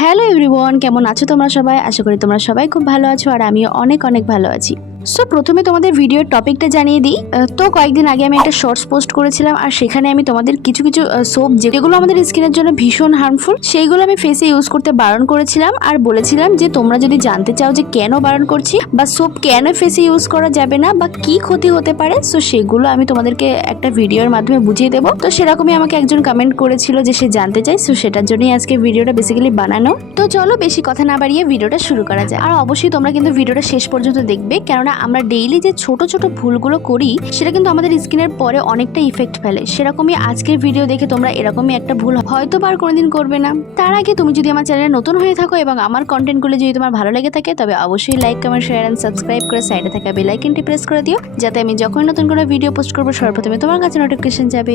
Hello everyone, কেমন আছো তোমরা সবাই? আশা করি তোমরা সবাই খুব ভালো আছো আর আমিও অনেক অনেক ভালো আছি। সো প্রথমে তোমাদের ভিডিওর টপিকটা জানিয়ে দিই। তো কয়েকদিন আগে আমি একটা শর্টস পোস্ট করেছিলাম, আর সেখানে আমি তোমাদের কিছু কিছু সোপ যেগুলো আমাদের স্কিনের জন্য ভীষণ হার্মফুল সেইগুলো আমি ফেসে ইউজ করতে বারণ করেছিলাম, আর বলেছিলাম যে তোমরা যদি জানতে চাও যে কেন বারণ করছি, বা সোপ কেন ফেসে ইউজ করা যাবে না, বা কি ক্ষতি হতে পারে সো সেগুলো আমি তোমাদেরকে একটা ভিডিওর মাধ্যমে বুঝিয়ে দেবো। তো সেরকমই আমাকে একজন কমেন্ট করেছিল যে সে জানতে চায় সো সেটার জন্যই আজকে ভিডিওটা বেসিক্যালি বানানো। তো চলো বেশি কথা না বাড়িয়ে ভিডিওটা শুরু করা যায় আর অবশ্যই তোমরা কিন্তু ভিডিওটা শেষ পর্যন্ত দেখবে, কেননা আমরা ডেইলি যে ছোট ছোট ভুলগুলো করি, সেটা কিন্তু আমাদের স্কিনের পরে অনেকটা ইফেক্ট ফেলে। সেরকমই আজকের ভিডিও দেখে তোমরা এরকমই একটা ভুল হয়তো বা আর কোনোদিন করবে না। তার আগে তুমি যদি আমার চ্যানেলে নতুন হয়ে থাকো এবং আমার কন্টেন্টগুলো যদি তোমার ভালো লেগে থাকে, তবে অবশ্যই like comment share and subscribe করে সাইডে থাকা বেল আইকনটি প্রেস করে দিও, যাতে আমি যখন নতুন কোনো ভিডিও পোস্ট করব, সর্বপ্রথমে তোমার কাছে নোটিফিকেশন যাবে।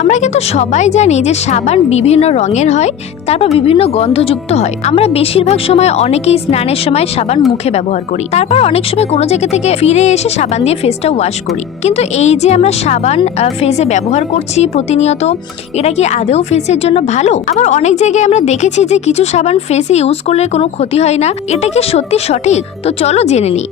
আমরা কিন্তু সবাই জানি যে সাবান বিভিন্ন রঙের হয়, তারপর বিভিন্ন গন্ধযুক্ত হয়। আমরা বেশিরভাগ সময় অনেকেই স্নানের সময় সাবান মুখে ব্যবহার করি। তারপর অনেক সময় কোনো জায়গা থেকে ফিরে এসে সাবান দিয়ে ফেসটা ওয়াশ করি। কিন্তু এই যে আমরা সাবান ফেসে ব্যবহার করছি প্রতিনিয়ত, এটা কি আদেও ফেসের জন্য ভালো? আবার অনেক জায়গায় আমরা দেখেছি যে কিছু সাবান ফেসে ইউজ করলে কোনো ক্ষতি হয় না। এটা কি সত্যি সঠিক? তো চলো জেনে নিই।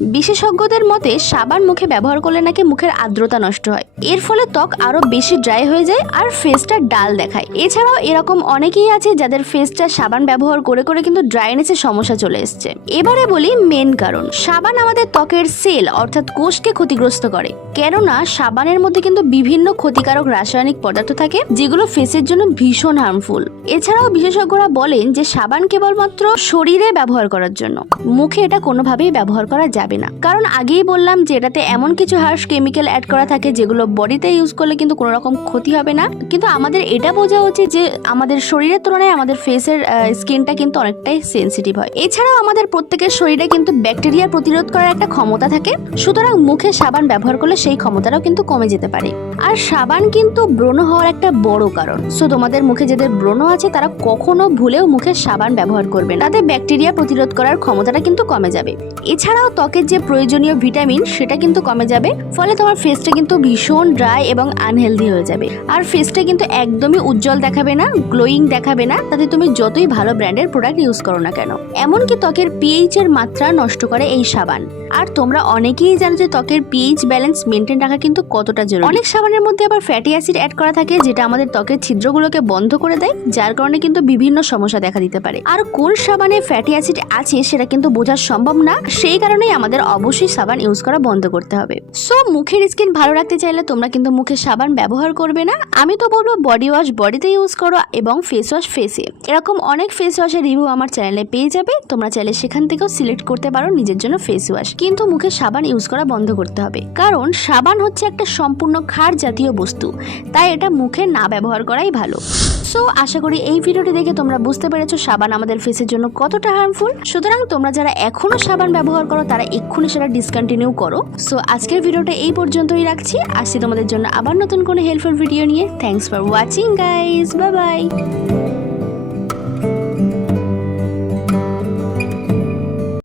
বিশেষজ্ঞদের মতে, সাবান মুখে ব্যবহার করলে নাকি মুখের আর্দ্রতা নষ্ট হয়। এর ফলে ত্বক আরও বেশি ড্রাই হয়ে যায় আর ফেসটা ডাল দেখায়। এছাড়াও এরকম অনেকেই আছে যাদের ফেসটা সাবান ব্যবহার করে করে কিন্তু ড্রাইনেসের সমস্যা চলে এসছে। এবারে বলি মেন কারণ, সাবান আমাদের ত্বকের সেল অর্থাৎ কোষকে ক্ষতিগ্রস্ত করে। কেননা সাবানের মধ্যে কিন্তু বিভিন্ন ক্ষতিকারক রাসায়নিক পদার্থ থাকে, যেগুলো ফেসের জন্য ভীষণ হার্মফুল এছাড়াও বিশেষজ্ঞরা বলেন যে সাবান কেবলমাত্র শরীরে ব্যবহার করার জন্য, মুখে এটা কোনোভাবেই ব্যবহার করা যাবে না। কারণ আগেই বললাম যে এটাতে এমন কিছু হার্শ কেমিক্যাল অ্যাড করা থাকে যেগুলো বডিতে ইউজ করলে কিন্তু কোনো রকম ক্ষতি হবে না। কিন্তু আমাদের এটা বোঝা উচিত যে আমাদের শরীরের তুলনায় আমাদের ফেসের স্কিনটা কিন্তু অনেকটাই সেনসিটিভ হয়। এছাড়াও আমাদের প্রত্যেকের শরীরে কিন্তু ব্যাকটেরিয়া প্রতিরোধ করার একটা ক্ষমতা থাকে। সুতরাং মুখে সাবান ব্যবহার করলে সেই ক্ষমতাটাও কিন্তু কমে যেতে পারে। আর সাবান কিন্তু ব্রণ হওয়ার একটা বড় কারণ। সো তোমাদের মুখে যাদের ব্রণ আছে, তারা কখনো ভুলেও মুখে সাবান ব্যবহার করবে না। তাতে ব্যাকটেরিয়া প্রতিরোধ করার ক্ষমতাটা কিন্তু কমে যাবে। এছাড়াও ত্বকের যে প্রয়োজনীয় ভিটামিন, সেটা কিন্তু কমে যাবে। ফলে তোমার ফেসটা কিন্তু ভীষণ ড্রাই এবং আনহেলদি হয়ে যাবে। আর ফেসটা কিন্তু একদমই উজ্জ্বল দেখাবে না গ্লোয়িং দেখাবে না। তাতে তুমি যতই ভালো ব্র্যান্ডের প্রোডাক্ট ইউজ করো না কেন। এমনকি ত্বকের পিএইচ এর মাত্রা নষ্ট করে এই সাবান। আর তোমরা অনেকেই জানো যে ত্বকের পিএইচ ব্যালেন্স মেনটেন রাখা কিন্তু কতটা জরুরি। অনেক সাবানের মধ্যে আবার ফ্যাটি অ্যাসিড অ্যাড করা থাকে, যেটা আমাদের ত্বকের ছিদ্রগুলোকে বন্ধ করে দেয়, যার কারণে কিন্তু বিভিন্ন সমস্যা দেখা দিতে পারে। আর কোন সাবানে ফ্যাটি অ্যাসিড আছে, সেটা কিন্তু বোঝা সম্ভব না। সেই কারণেই আমাদের অবশ্যই সাবান ইউজ করা বন্ধ করতে হবে। সো মুখের স্কিন ভালো রাখতে চাইলে তোমরা কিন্তু মুখে সাবান ব্যবহার করবে না। আমি তো বলব বডি ওয়াশ বডিতে ইউজ করো এবং ফেস ওয়াশ ফেসে এরকম অনেক ফেস ওয়াশের রিভিউ আমার চ্যানেলে পেয়ে যাবে। তোমরা চাইলে সেখান থেকেও সিলেক্ট করতে পারো নিজের জন্য ফেস ওয়াশ কিন্তু মুখে সাবান ইউজ করা বন্ধ করতে হবে। কারণ সাবান হচ্ছে একটা সম্পূর্ণ ক্ষার জাতীয় বস্তু। তাই এটা মুখে না ব্যবহার করাই ভালো। সো আশা করি এই ভিডিওটি দেখে তোমরা বুঝতে পেরেছ সাবান আমাদের ফেসের জন্য কতটা হার্মফুল সুতরাং তোমরা যারা এখনও সাবান ব্যবহার করো, তারা এক্ষুনি সেটা ডিসকন্টিনিউ করো। সো আজকের ভিডিওটা এই পর্যন্তই রাখছি। আসছি তোমাদের জন্য আবার নতুন কোনো হেল্পফুল ভিডিও নিয়ে। Thanks for watching guys bye bye